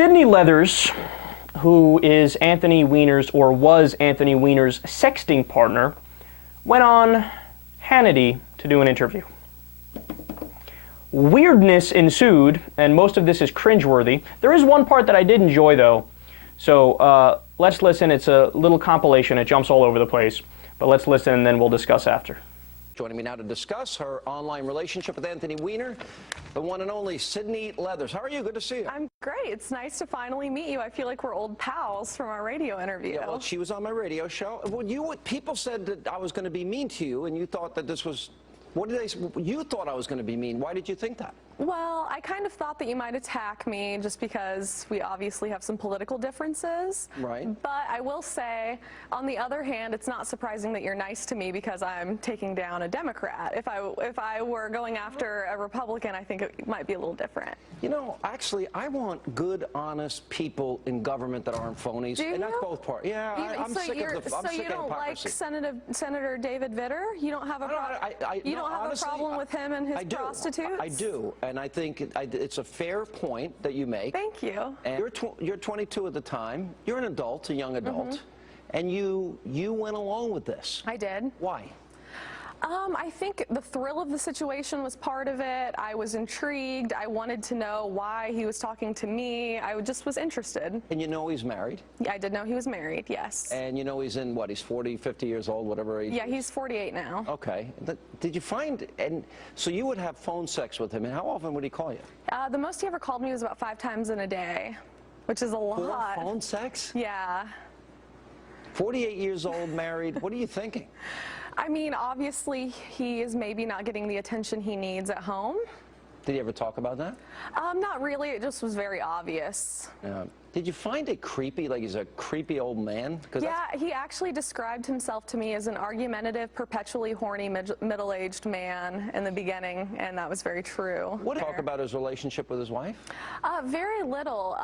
Sydney Leathers, who is Anthony Weiner's, or was Anthony Weiner's sexting partner, went on Hannity to do an interview. Weirdness ensued, and most of this is cringeworthy. There is one part that I did enjoy, though. So let's listen. It's a little compilation. It jumps all over the place. But let's listen, and then we'll discuss after. Joining me now to discuss her online relationship with Anthony Weiner, the one and only Sydney Leathers. How are you? Good to see you. I'm great. It's nice to finally meet you. I feel like we're old pals from our radio interview. Yeah, well, she was on my radio show. Well, people said that I was going to be mean to you, and you thought that this was... What did they say? You thought I was going to be mean. Why did you think that? Well, I kind of thought that you might attack me just because we obviously have some political differences. Right. But I will say, on the other hand, it's not surprising that you're nice to me because I'm taking down a Democrat. If I were going after a Republican, I think it might be a little different. You know, actually, I want good, honest people in government that aren't phonies. Do you? And that's both parties. Yeah, I'm sick of the hypocrisy. So you don't like Senator David Vitter? You don't have a problem with him and his prostitutes? I do. And I think it's a fair point that you make. Thank you. And you're 22 at the time. You're an adult, a young adult. And you went along with this. I did. Why? I think the thrill of the situation was part of it. I was intrigued. I wanted to know why he was talking to me. I just was interested. And you know he's married? Yeah, I did know he was married, yes. And you know he's in, what, he's 40, 50 years old, whatever age? Yeah, he's 48 now. Okay. Did you find, and so you would have phone sex with him, and how often would he call you? The most he ever called me was about 5 times in a day, which is a lot. 4 phone sex? Yeah. 48 years old, married. What are you thinking? I mean, obviously, he is maybe not getting the attention he needs at home. Did he ever talk about that? Not really. It just was very obvious. Did you find it creepy, like he's a creepy old man? Yeah, he actually described himself to me as an argumentative, perpetually horny, middle-aged man in the beginning, and that was very true. What did he talk about his relationship with his wife? Very little.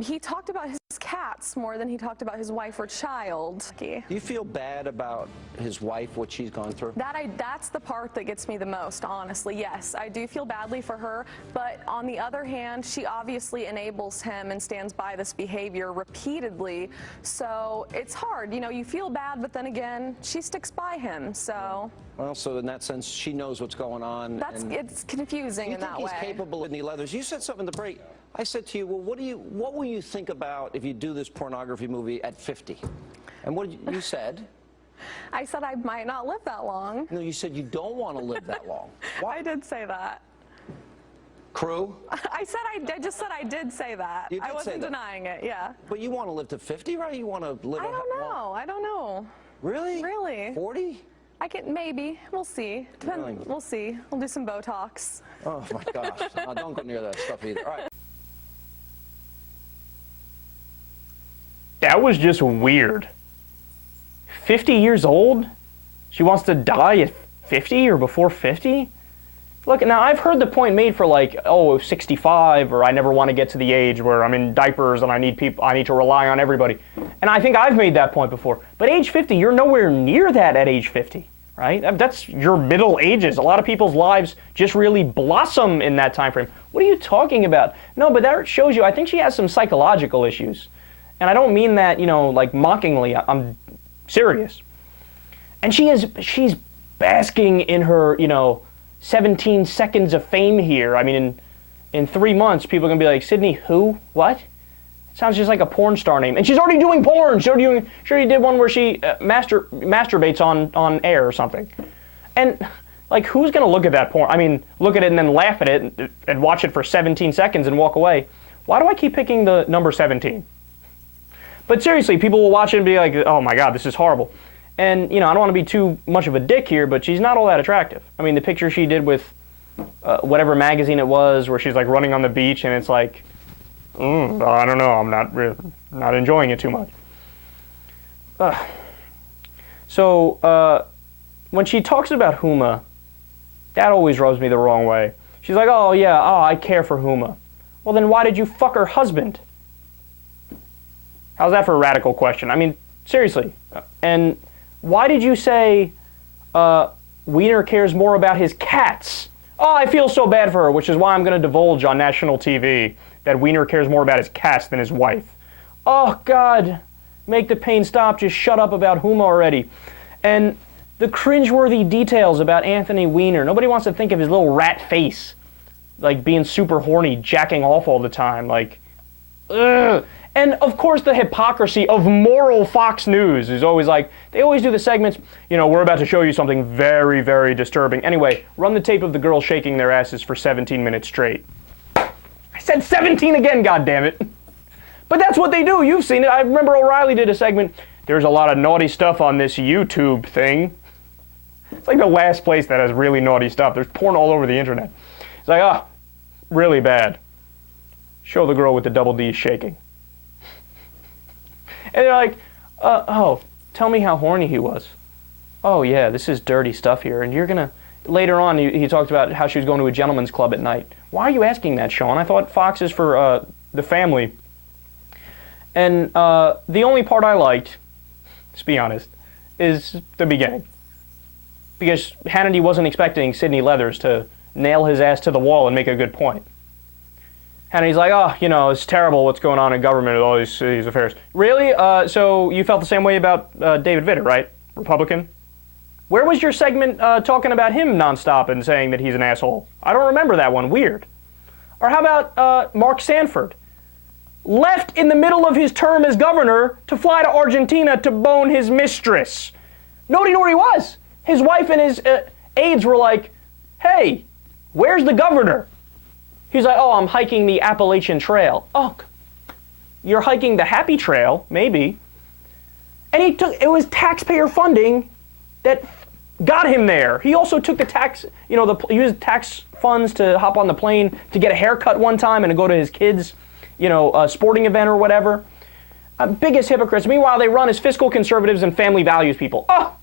He talked about his cats more than he talked about his wife or child. Do you feel bad about his wife, what she's gone through? That's the part that gets me the most, honestly. Yes, I do feel badly for her, but on the other hand, she obviously enables him and stands by this behavior repeatedly, so it's hard. You know, you feel bad, but then again, she sticks by him, so... Well, so in that sense, she knows what's going on. It's confusing in that way. Do you think he's capable of Sydney Leathers? You said something in the break. I said to you, well, what will you think about if you do this pornography movie at 50? And what did you said? I said I might not live that long. No, you said you don't want to live that long. Why? I did say that. Crew? I just said I did say that. You did I wasn't say that. denying it, yeah. But you want to live to 50, right? You want to live I don't know. Really? Really? 40? I can, maybe. We'll see. Really? We'll see. We'll do some Botox. Oh, my gosh. Don't go near that stuff either. All right. That was just weird. 50 years old? She wants to die at 50 or before 50? Look, now I've heard the point made for like, oh, 65, or I never want to get to the age where I'm in diapers and I need to rely on everybody. And I think I've made that point before. But age 50, you're nowhere near that at age 50, right? That's your middle ages. A lot of people's lives just really blossom in that time frame. What are you talking about? No, but that shows you, I think she has some psychological issues. And I don't mean that, you know, like mockingly. I'm serious. And she's basking in her, you know, 17 seconds of fame here. I mean, in 3 months, people are going to be like, Sydney who? What? It sounds just like a porn star name. And she's already doing porn. She already did one where she masturbates on air or something. And, like, who's going to look at that porn? I mean, look at it and then laugh at it and watch it for 17 seconds and walk away. Why do I keep picking the number 17? But seriously, people will watch it and be like, oh my God, this is horrible. And, you know, I don't want to be too much of a dick here, but she's not all that attractive. I mean, the picture she did with whatever magazine it was, where she's like running on the beach, and it's like, I don't know, I'm not enjoying it too much. So when she talks about Huma, that always rubs me the wrong way. She's like, oh yeah, I care for Huma. Well then why did you fuck her husband? How's that for a radical question? I mean, seriously. And why did you say Weiner cares more about his cats? Oh, I feel so bad for her, which is why I'm going to divulge on national TV that Weiner cares more about his cast than his wife. Oh, God. Make the pain stop. Just shut up about Huma already. And the cringeworthy details about Anthony Weiner. Nobody wants to think of his little rat face. Like being super horny, jacking off all the time. Like, ugh. And of course the hypocrisy of moral Fox News is always like, they always do the segments, you know, we're about to show you something very, very disturbing. Anyway, run the tape of the girls shaking their asses for 17 minutes straight. I said 17 again, goddammit. But that's what they do. You've seen it. I remember O'Reilly did a segment, there's a lot of naughty stuff on this YouTube thing. It's like the last place that has really naughty stuff. There's porn all over the internet. It's like, ah, really bad. Show the girl with the double D shaking. And they're like, oh, tell me how horny he was. Oh, yeah, this is dirty stuff here. And you're going to... Later on, he talked about how she was going to a gentleman's club at night. Why are you asking that, Sean? I thought Fox is for the family. And the only part I liked, let's be honest, is the beginning. Because Hannity wasn't expecting Sidney Leathers to nail his ass to the wall and make a good point. Hannity's like, oh, you know, it's terrible what's going on in government with all these affairs. Really? So you felt the same way about David Vitter, right? Republican? Where was your segment talking about him nonstop and saying that he's an asshole? I don't remember that one. Weird. Or how about Mark Sanford? Left in the middle of his term as governor to fly to Argentina to bone his mistress. Nobody knew where he was. His wife and his aides were like, hey, where's the governor? He's like, oh, I'm hiking the Appalachian Trail. Oh, you're hiking the Happy Trail, maybe. And it was taxpayer funding that got him there. He also took the tax, you know, he used tax funds to hop on the plane to get a haircut one time and to go to his kids' you know, sporting event or whatever. Biggest hypocrites. Meanwhile, they run as fiscal conservatives and family values people. Oh!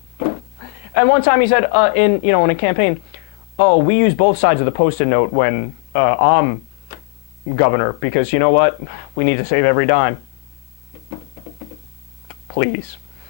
And one time he said in a campaign, oh, we use both sides of the Post-it note when I'm governor because you know what? We need to save every dime. Please.